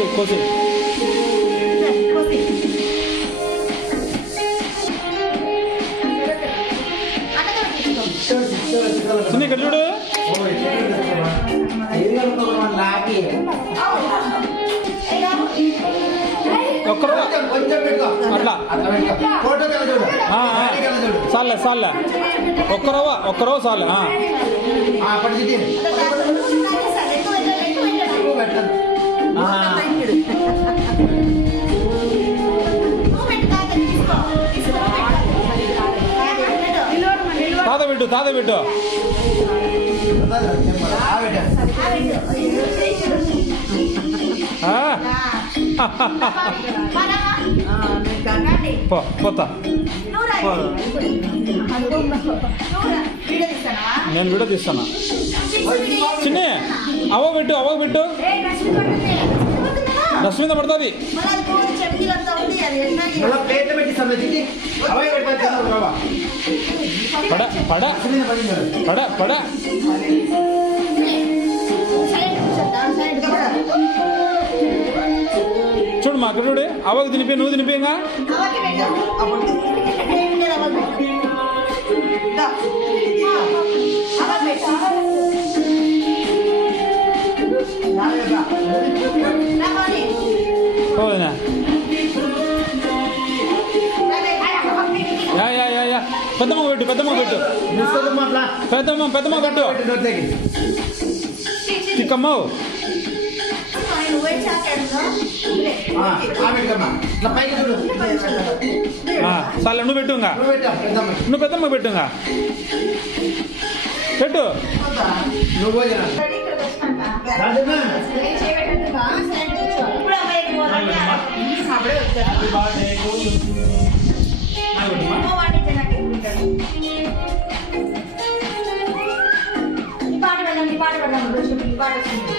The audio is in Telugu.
కోసి కోసి సునీ ఇక్కడ చూడు ఒక్కరో అట్లా చాలే చాలే ఒక్కరో చాలే తాత పెట్టు పోతా నేను వీడియో తీస్తాను చిన్ని అవ్వ పెట్టు డస్ట్ మీద పడుతుంది పడ చూడు మా అక్కడ చూడు అవ్వకు తినిపి నువ్వు తినిపిగా పోనా పెద్దమ్మ పెట్టు పెద్దమ్మ పెట్టు చిక్కమ్మ చాలే నువ్వు పెట్టుగా నువ్వు పెద్దమ్మ పెట్టుగా పెట్టు పాట